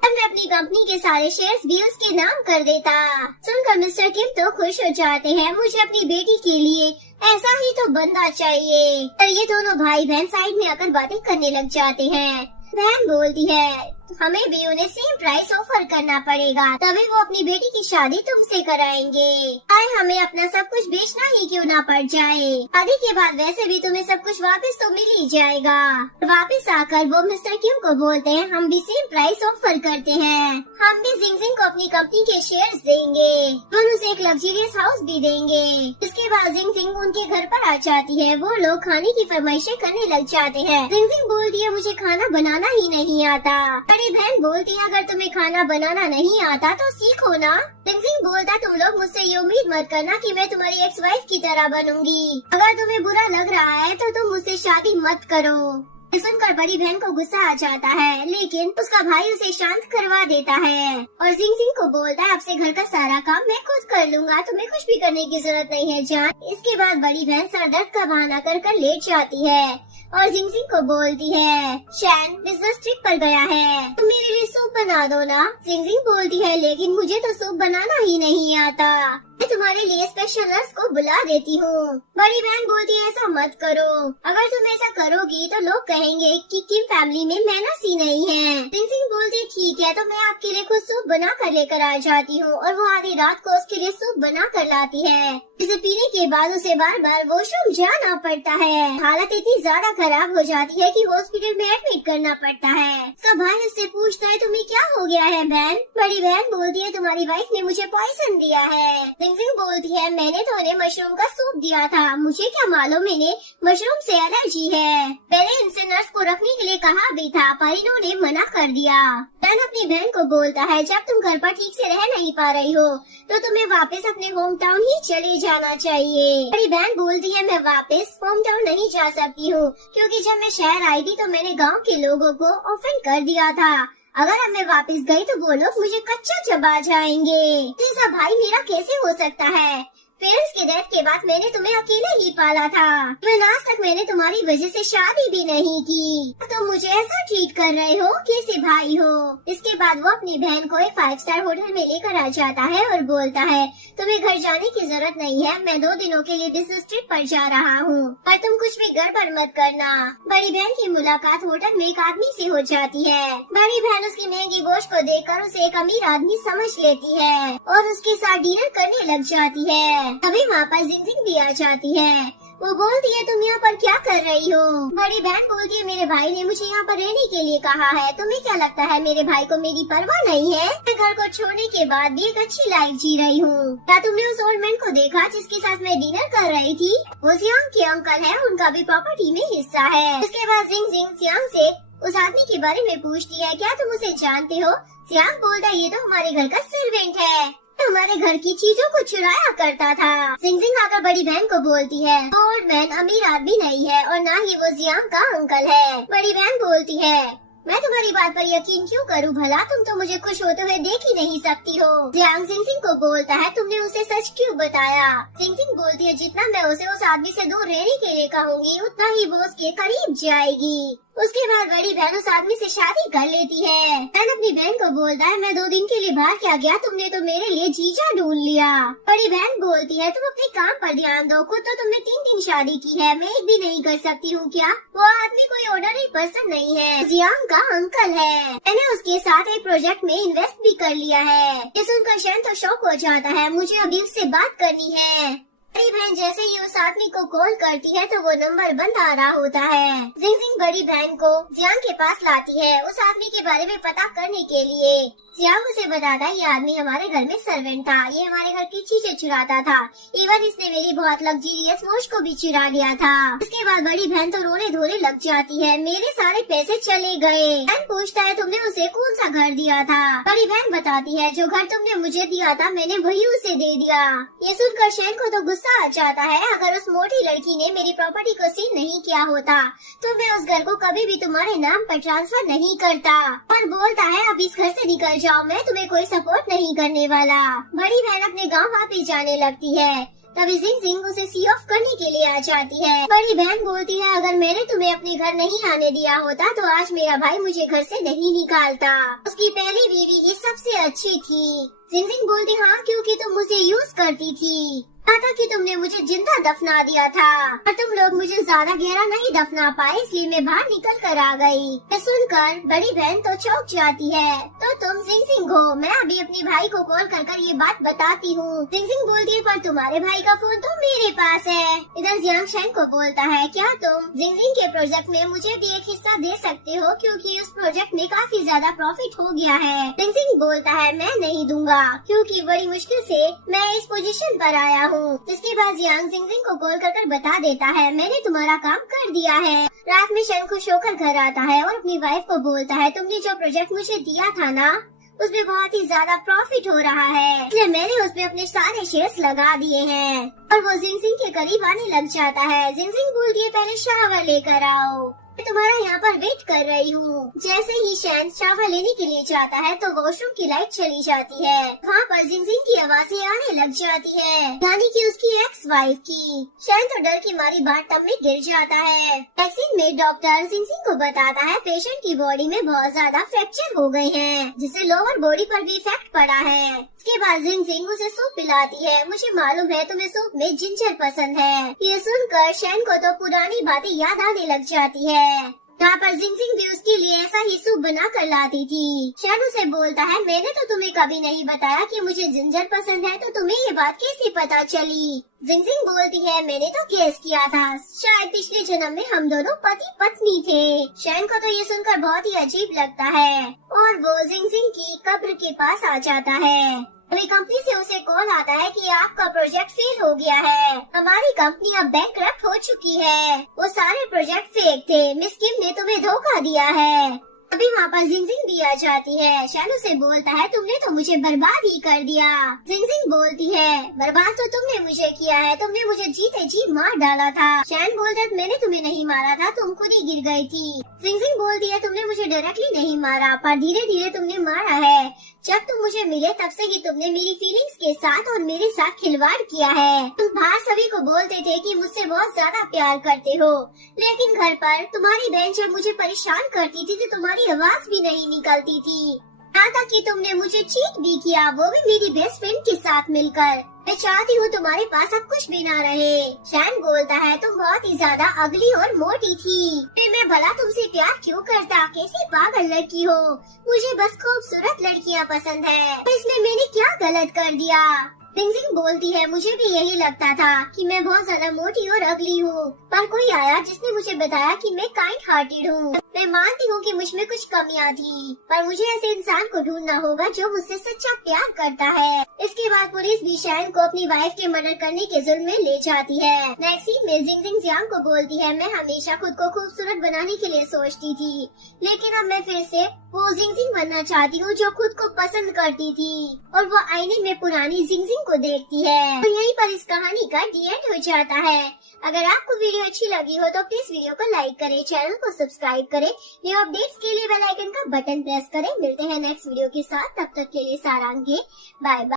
और मैं अपनी कंपनी के सारे शेयर्स भी उसके नाम कर देता। सुनकर मिस्टर किम तो खुश हो जाते हैं, मुझे अपनी बेटी के लिए ऐसा ही तो बंदा चाहिए। और ये दोनों भाई बहन साइड में आकर बातें करने लग जाते हैं। बहन बोलती है, हमें भी उन्हें सेम प्राइस ऑफर करना पड़ेगा, तभी वो अपनी बेटी की शादी तुमसे कराएंगे। आए हमें अपना सब कुछ बेचना ही क्यों ना पड़ जाए। शादी के बाद वैसे भी तुम्हें सब कुछ वापस तो मिल ही जाएगा। वापस आकर वो मिस्टर किम को बोलते हैं, हम भी सेम प्राइस ऑफर करते हैं, हम भी जिंगजिंग को अपनी कंपनी के शेयर्स देंगे, हम उसे एक लग्जरियस हाउस भी देंगे। इसके बाद जिंगजिंग उनके घर पर आ जाती है। वो लोग खाने की फरमाइशें करने लग जाते हैं। जिंगजिंग बोलती है, मुझे खाना बनाना ही नहीं आता। बड़ी बहन बोलती है, अगर तुम्हें खाना बनाना नहीं आता तो सीखो ना। जिंगजिंग बोलता, तुम लोग मुझसे ये उम्मीद मत करना कि मैं तुम्हारी एक्स वाइफ की तरह बनूंगी। अगर तुम्हें बुरा लग रहा है तो तुम मुझसे शादी मत करो। ये सुनकर बड़ी बहन को गुस्सा आ जाता है, लेकिन उसका भाई उसे शांत करवा देता है और जिंगजिंग को बोलता है, आपसे घर का सारा काम मैं खुद कर लूंगा, तुम्हें कुछ भी करने की जरूरत नहीं है जान। इसके बाद बड़ी बहन सर दर्द का बहाना कर लेट जाती है और जिंगजिंग को बोलती है, शैन बिजनेस ट्रिप पर गया है, तुम मेरे लिए सूप बना दो ना। जिंगजिंग बोलती है, लेकिन मुझे तो सूप बनाना ही नहीं आता, मैं तुम्हारे लिए स्पेशल नर्स को बुला देती हूँ। बड़ी बहन बोलती है, ऐसा मत करो, अगर तुम ऐसा करोगी तो लोग कहेंगे कि किम फैमिली में मैनर्स ही नहीं है। जिंगजिंग बोलती है, ठीक है, तो मैं आपके लिए खुद सूप बना कर लेकर आ जाती हूँ। और वो आधी रात को उसके लिए सूप बना कर लाती है, जिसे पीने के बाद उसे बार बार वॉशरूम जाना पड़ता है। हालत इतनी ज्यादा खराब हो जाती है कि हॉस्पिटल में एडमिट करना पड़ता है। उसका भाई उससे पूछता है, तुम्हें क्या हो गया है बहन? बड़ी बहन बोलती है, तुम्हारी वाइफ ने मुझे पॉइजन दिया है। जिंगजिंग बोलती है, मैंने तो उन्हें मशरूम का सूप दिया था, मुझे क्या मालूम इन्हें मशरूम से एलर्जी है। मैंने इनसे नर्स को रखने के लिए कहा भी था, पर इन्होंने मना कर दिया। डन अपनी बहन को बोलता है, जब तुम घर पर ठीक से रह नहीं पा रही हो तो तुम्हें वापस अपने होम टाउन ही चले जाना चाहिए। बड़ी बहन बोलती है, मैं वापस होम टाउन नहीं जा सकती हूँ, क्योंकि जब मैं शहर आई थी तो मैंने गांव के लोगों को ऑफेंड कर दिया था। अगर अब मैं वापस गई तो वो लोग मुझे कच्चा चबा जाएंगे। ऐसा भाई मेरा कैसे हो सकता है? पेरेंट्स के डेथ के बाद मैंने तुम्हें अकेले ही पाला था, इवन आज तक मैंने तुम्हारी वजह से शादी भी नहीं की, तो मुझे ऐसा ट्रीट कर रहे हो, कैसे भाई हो? इसके बाद वो अपनी बहन को एक 5 स्टार होटल में लेकर आ जाता है और बोलता है, तुम्हें घर जाने की जरूरत नहीं है, मैं 2 दिनों के लिए बिजनेस ट्रिप पर जा रहा हूँ, पर तुम कुछ भी गड़बड़ मत करना। बड़ी बहन की मुलाकात होटल में एक आदमी से हो जाती है। बड़ी बहन उसकी महंगी वॉच को देखकर उसे एक अमीर आदमी समझ लेती है और उसके साथ डिनर करने लग जाती है। तभी वहाँ पर जिंगजिंग भी आ जाती है। वो बोलती है तुम यहाँ पर क्या कर रही हो। बड़ी बहन बोलती है मेरे भाई ने मुझे यहाँ पर रहने के लिए कहा है, तुम्हें क्या लगता है मेरे भाई को मेरी परवाह नहीं है। मैं घर को छोड़ने के बाद भी एक अच्छी लाइफ जी रही हूँ। क्या तुमने उस ओल्ड मैन को देखा जिसके साथ मैं डिनर कर रही थी? वो सियांग के अंकल है, उनका भी प्रॉपर्टी में हिस्सा है। उसके बाद जिंग जिंग सियांग से उस आदमी के बारे में पूछती है, क्या तुम उसे जानते हो? सियांग बोलता है ये तो हमारे घर का सर्वेंट है, हमारे घर की चीजों को चुराया करता था। जिंग जिंग आकर बड़ी बहन को बोलती है ओल्ड मैन अमीर आदमी नहीं है और ना ही वो जियांग का अंकल है। बड़ी बहन बोलती है मैं तुम्हारी बात पर यकीन क्यों करूं भला, तुम तो मुझे खुश होते हुए देख ही नहीं सकती हो। जियांग जिंग जिंग को बोलता है तुमने उसे सच क्यों बताया? जिंग जिंग बोलती है जितना मैं उसे उस आदमी से दूर रहने के लिए कहूँगी उतना ही वो उसके करीब जाएगी। उसके बाद बड़ी बहन उस आदमी से शादी कर लेती है। बहन अपनी बहन को बोलता है मैं 2 दिन के लिए बाहर क्या गया, तुमने तो मेरे लिए जीजा ढूंढ लिया। बड़ी बहन बोलती है तुम अपने काम पर ध्यान दो, खुद तो तुमने 3 शादी की है, मैं एक भी नहीं कर सकती हूँ क्या? वो आदमी कोई ऑर्डिनरी पर्सन नहीं है, जियांग का अंकल है। मैंने उसके साथ एक प्रोजेक्ट में इन्वेस्ट भी कर लिया है। ये सुनकर शैन तो शॉक हो जाता है, मुझे अभी उससे बात करनी है। बड़ी बहन जैसे ही उस आदमी को कॉल करती है तो वो नंबर बंद आ रहा होता है। जिंग जिंग बड़ी बहन को जियांग के पास लाती है उस आदमी के बारे में पता करने के लिए। जियांग उसे बताता है ये आदमी हमारे घर में सर्वेंट था, ये हमारे घर की चीजें चुराता था, इवन इसने मेरी बहुत लग्जरियस वॉच को भी चुरा लिया था। उसके बाद बड़ी बहन तो रोने धोने लग जाती है, मेरे सारे पैसे चले गए। बहन पूछता है तुमने उसे कौन सा घर दिया था? बड़ी बहन बताती है जो घर तुमने मुझे दिया था मैंने वही उसे दे दिया। ये सुनकर शैन को तो गुस्सा आ जाता है, अगर उस मोटी लड़की ने मेरी प्रॉपर्टी को सील नहीं किया होता तो मैं उस घर को कभी भी तुम्हारे नाम पर ट्रांसफर नहीं करता। और बोलता है अब इस घर से निकल जाओ, मैं तुम्हें कोई सपोर्ट नहीं करने वाला। बड़ी बहन अपने गांव वापस जाने लगती है, तभी जिंग जिंग उसे सी ऑफ करने के लिए आ जाती है। बड़ी बहन बोलती है अगर मैंने तुम्हें अपने घर नहीं आने दिया होता तो आज मेरा भाई मुझे घर से नहीं निकालता। उसकी पहली बीवी ही सबसे अच्छी थी। जिंग जिंग बोलती हाँ क्योंकि तुम मुझे यूज करती थी, था कि तुमने मुझे जिंदा दफना दिया था और तुम लोग मुझे ज्यादा गहरा नहीं दफना पाए इसलिए मैं बाहर निकल कर आ गई। ये सुनकर बड़ी बहन तो चौंक जाती है, तो तुम जिंग जिंग हो, मैं अभी अपने भाई को कॉल कर ये बात बताती हूँ। जिंग जिंग बोलती है पर तुम्हारे भाई का फोन तो मेरे पास है। इधर जियांग शैन को बोलता है क्या तुम जिंग जिंग के प्रोजेक्ट में मुझे भी एक हिस्सा दे सकते हो क्योंकि उस प्रोजेक्ट में काफी ज्यादा प्रॉफिट हो गया है। जिंग जिंग बोलता है मैं नहीं दूंगा क्योंकि बड़ी मुश्किल से मैं इस पोजीशन पर आया हूँ। इसके बाद जियांग जिंग जिंग को कॉल कर बता देता है मैंने तुम्हारा काम कर दिया है। रात में शैन खुश होकर घर आता है और अपनी वाइफ को बोलता है तुमने जो प्रोजेक्ट मुझे दिया था ना उसमें बहुत ही ज्यादा प्रॉफिट हो रहा है, इसलिए मैंने उसमें अपने सारे शेयर्स लगा दिए हैं। और वो जिंग जिंग के करीब आने लग जाता है। जिंग जिंग बोलती है पहले शावर लेकर आओ, मैं तुम्हारा यहाँ पर वेट कर रही हूँ। जैसे ही शैन शावर लेने के लिए जाता है तो वॉशरूम की लाइट चली जाती है। वहाँ पर जिंग जिंग की आवाजें आने लग जाती है, यानी कि उसकी एक्स वाइफ की। शैन तो डर की मारी बाथटब में गिर जाता है। वैक्सीन में डॉक्टर जिंग जिंग को बताता है पेशेंट की बॉडी में बहुत ज्यादा फ्रैक्चर हो गए हैं जिससे लोअर बॉडी पर भी इफेक्ट पड़ा है। इसके बाद जिंग जिंग उसे सूप पिलाती है। मुझे मालूम है तुम्हें सूप में जिंजर पसंद है। ये सुनकर शैन को तो पुरानी बातें याद आने लग जाती है। यहाँ पर जिंग जिंग भी उसके लिए ऐसा ही सूप बना कर लाती थी। शैन उसे बोलता है मैंने तो तुम्हें कभी नहीं बताया कि मुझे जिंजर पसंद है, तो तुम्हें ये बात कैसे पता चली? जिंग जिंग बोलती है मैंने तो गेस किया था, शायद पिछले जन्म में हम दोनों पति पत्नी थे। शैन को तो ये सुनकर बहुत ही अजीब लगता है और वो जिंग जिंग की कब्र के पास आ जाता है। अभी कंपनी से उसे कॉल आता है कि आपका प्रोजेक्ट फेल हो गया है, हमारी कंपनी अब बैंकरप्ट हो चुकी है, वो सारे प्रोजेक्ट फेक थे, मिस किम ने तुम्हें धोखा दिया है। अभी वहाँ पर जिंग जिंग भी आ जाती है। शैन उसे बोलता है तुमने तो मुझे बर्बाद ही कर दिया। जिंग जिंग बोलती है बर्बाद तो तुमने मुझे किया है, तुमने मुझे जीते जी मार डाला था। शैन बोलता है मैंने तुम्हें नहीं मारा था, तुम खुद ही गिर गई थी। जिंग जिंग बोलती है तुमने मुझे डायरेक्टली नहीं मारा पर धीरे धीरे तुमने मारा है। जब तुम मुझे मिले तब से ही तुमने मेरी फीलिंग्स के साथ और मेरे साथ खिलवाड़ किया है। तुम बाहर सभी को बोलते थे कि मुझसे बहुत ज्यादा प्यार करते हो, लेकिन घर पर तुम्हारी बहन जब मुझे परेशान करती थी तो तुम्हारी आवाज भी नहीं निकलती थी। यहाँ तक कि तुमने मुझे चीट भी किया, वो भी मेरी बेस्ट फ्रेंड के साथ मिलकर। मैं चाहती हूँ तुम्हारे पास अब कुछ भी ना रहे। शैन बोलता है तुम बहुत ही ज्यादा अगली और मोटी थी, फिर मैं भला तुमसे प्यार क्यों करता? कैसी पागल लड़की हो, मुझे बस खूबसूरत लड़कियाँ पसंद है, तो इसमें मैंने क्या गलत कर दिया? जिंगजिंग बोलती है, मुझे भी यही लगता था कि मैं बहुत ज्यादा मोटी और अगली हूँ, पर कोई आया जिसने मुझे बताया कि मैं काइंड हार्टेड हूँ। मैं मानती हूँ कि मुझ में कुछ कमियां थी, पर मुझे ऐसे इंसान को ढूंढना होगा जो मुझसे सच्चा प्यार करता है। इसके बाद पुलिस भी शायन को अपनी वाइफ के मर्डर करने के जुर्म में ले जाती है। नेक्स्ट सीन में जिंगजिंग जियांग को बोलती है, मैं हमेशा खुद को खूबसूरत बनाने के लिए सोचती थी, लेकिन अब मैं फिर से वो जिंगजिंग बनना चाहती हूँ जो खुद को पसंद करती थी। और वो आईने में पुरानी जिंगजिंग को देखती है। तो यहीं पर इस कहानी का डी एंड हो जाता है। अगर आपको वीडियो अच्छी लगी हो तो प्लीज वीडियो को लाइक करें, चैनल को सब्सक्राइब करें, न्यू अपडेट्स के लिए बेल आइकन का बटन प्रेस करें। मिलते हैं नेक्स्ट वीडियो के साथ, तब तक के लिए सारांगे, बाय बाय।